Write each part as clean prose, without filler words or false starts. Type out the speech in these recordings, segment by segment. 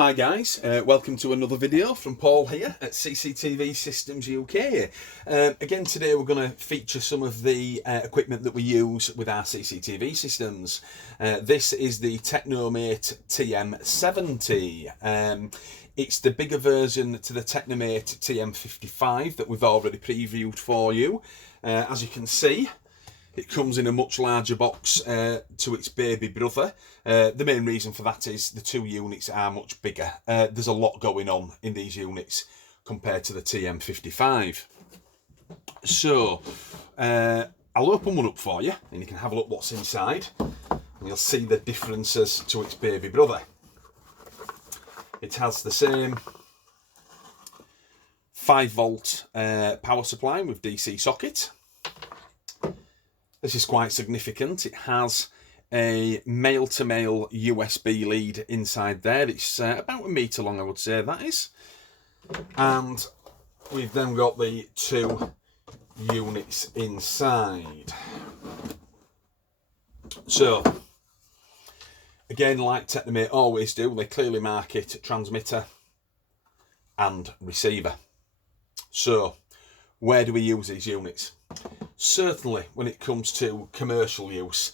Hi guys, welcome to another video from Paul here at CCTV Systems UK. Again today we're going to feature some of the equipment that we use with our CCTV systems. This is the Technomate TM-70. It's the bigger version to the Technomate TM-55 that we've already previewed for you. As you can see, it comes in a much larger box to its baby brother. The main reason for that is the two units are much bigger. There's a lot going on in these units compared to the TM55. So I'll open one up for you and you can have a look what's inside and you'll see the differences to its baby brother. It has the same 5-volt power supply with DC socket. This is quite significant. It has a male-to-male USB lead inside there. It's about 1 metre long, I would say that is. And we've then got the two units inside. So, again, like Technomate always do, they clearly market transmitter and receiver. So, where do we use these units? Certainly when it comes to commercial use,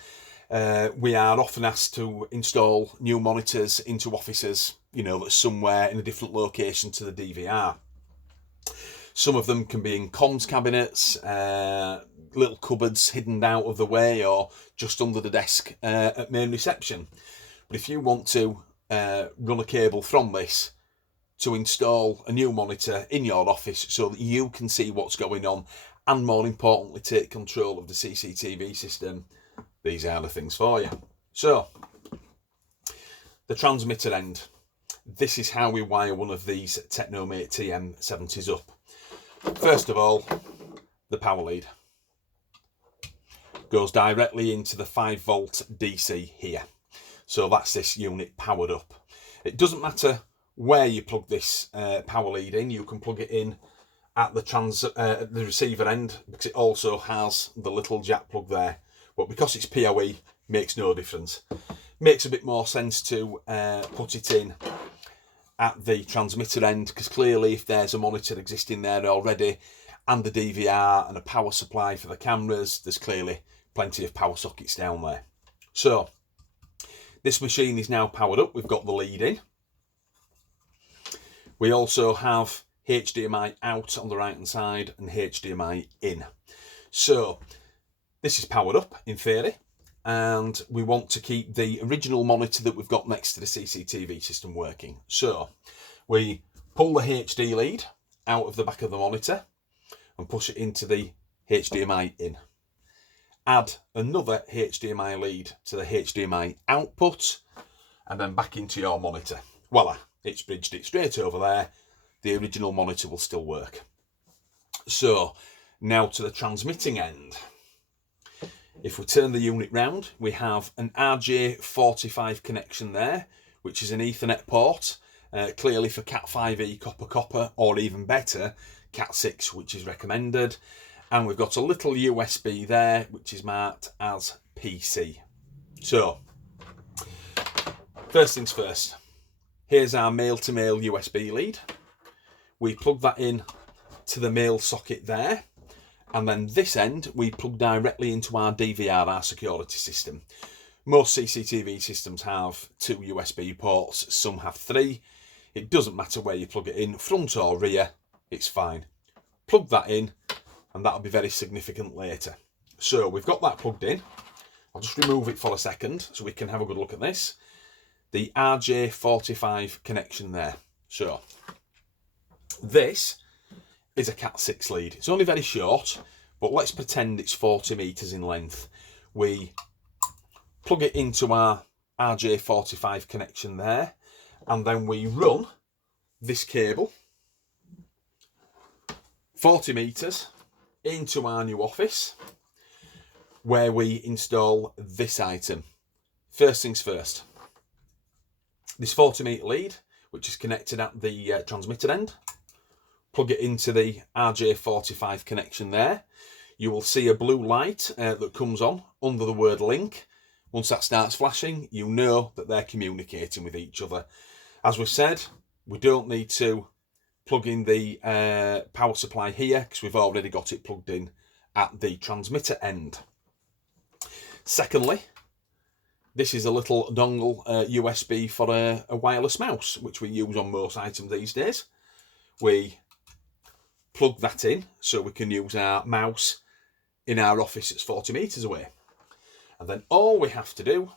we are often asked to install new monitors into offices, you know, that's somewhere in a different location to the DVR. Some of them can be in comms cabinets, little cupboards hidden out of the way or just under the desk at main reception. But if you want to run a cable from this to install a new monitor in your office so that you can see what's going on and more importantly take control of the CCTV system, these are the things for you. So, the transmitter end. This is how we wire one of these Technomate TM-70s up. First of all, the power lead goes directly into the 5-volt DC here. So that's this unit powered up. It doesn't matter where you plug this power lead in, you can plug it in at the receiver end because it also has the little jack plug there. But because it's POE, makes no difference. Makes a bit more sense to put it in at the transmitter end because clearly if there's a monitor existing there already and the DVR and a power supply for the cameras, there's clearly plenty of power sockets down there. So this machine is now powered up. We've got the lead in. We also have HDMI out on the right hand side and HDMI in. So this is powered up in theory and we want to keep the original monitor that we've got next to the CCTV system working. So we pull the HD lead out of the back of the monitor and push it into the HDMI in. Add another HDMI lead to the HDMI output and then back into your monitor. Voila, it's bridged it straight over there. The original monitor will still work. So now to the transmitting end. If we turn the unit round, we have an RJ45 connection there, which is an Ethernet port, clearly for Cat5e copper or even better, Cat6, which is recommended. And we've got a little USB there, which is marked as PC. So, first things first, here's our male-to-male USB lead. We plug that in to the male socket there. And then this end, we plug directly into our DVR, our security system. Most CCTV systems have 2 USB ports, some have 3. It doesn't matter where you plug it in, front or rear, it's fine. Plug that in, and that'll be very significant later. So we've got that plugged in. I'll just remove it for a second so we can have a good look at this. The RJ45 connection there. So this is a Cat6 lead. It's only very short, but let's pretend it's 40 metres in length. We plug it into our RJ45 connection there, and then we run this cable 40 metres into our new office where we install this item. First things first, this 40 metre lead, which is connected at the transmitter end, plug it into the RJ45 connection there. You will see a blue light that comes on under the word link. Once that starts flashing, you know that they're communicating with each other. As we've said, we don't need to plug in the power supply here because we've already got it plugged in at the transmitter end. Secondly, this is a little dongle USB for a wireless mouse, which we use on most items these days. We plug that in so we can use our mouse in our office that's 40 metres away. And then all we have to do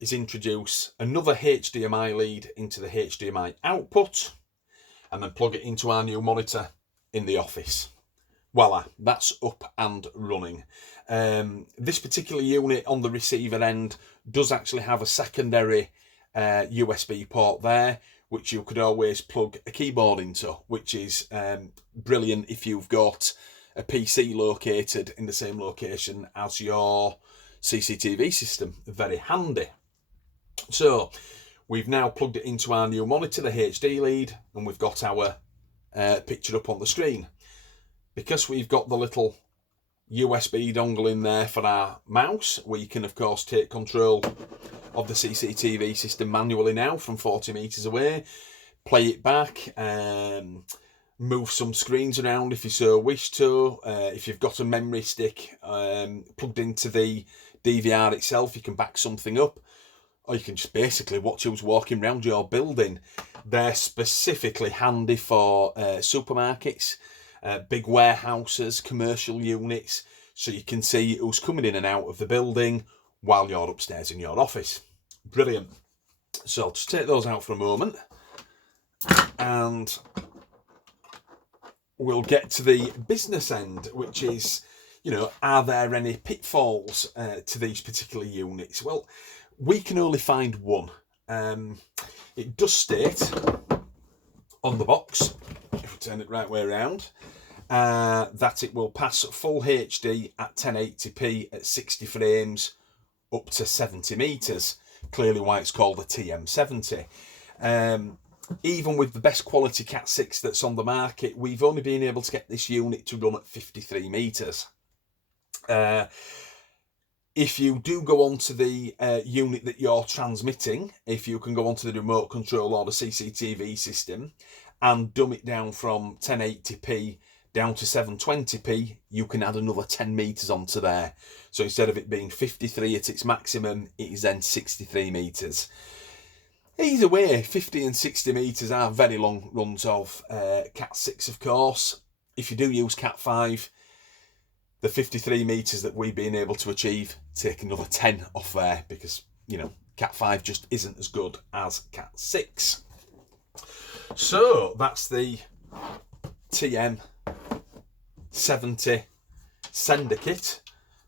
is introduce another HDMI lead into the HDMI output and then plug it into our new monitor in the office. Voila, that's up and running. This particular unit on the receiver end does actually have a secondary USB port there, which you could always plug a keyboard into, which is brilliant if you've got a PC located in the same location as your CCTV system. Very handy. So we've now plugged it into our new monitor, the HD lead, and we've got our picture up on the screen. Because we've got the little USB dongle in there for our mouse, we can of course take control of the CCTV system manually now from 40 metres away, play it back, move some screens around if you so wish to. If you've got a memory stick plugged into the DVR itself, you can back something up, or you can just basically watch who's walking around your building. They're specifically handy for supermarkets, big warehouses, commercial units, so you can see who's coming in and out of the building while you're upstairs in your office. Brilliant. So I'll just take those out for a moment and we'll get to the business end, which is, you know, are there any pitfalls to these particular units? Well, we can only find one. It does state on the box, if we turn it right way around, that it will pass full HD at 1080p at 60 frames up to 70 metres. Clearly why it's called a TM-70. Even with the best quality Cat6 that's on the market, we've only been able to get this unit to run at 53 metres. If you do go onto the unit that you're transmitting, if you can go onto the remote control or the CCTV system and dumb it down from 1080p down to 720p, you can add another 10 metres onto there. So instead of it being 53 at its maximum, it is then 63 metres. Either way, 50 and 60 metres are very long runs of Cat6, of course. If you do use Cat5, the 53 metres that we've been able to achieve, take another 10 off there because, you know, Cat5 just isn't as good as Cat6. So that's the TM-70 sender kit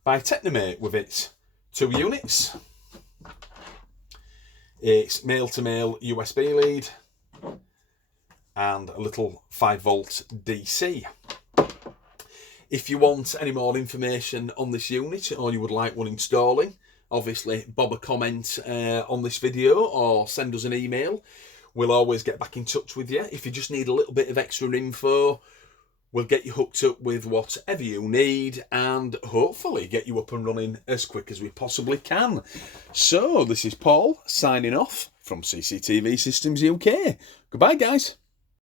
by Technomate with its 2 units. It's male-to-male USB lead and a little 5-volt DC. If you want any more information on this unit or you would like one installing, obviously bob a comment on this video or send us an email. We'll always get back in touch with you. If you just need a little bit of extra info, we'll get you hooked up with whatever you need and hopefully get you up and running as quick as we possibly can. So this is Paul signing off from CCTV Systems UK. Goodbye, guys.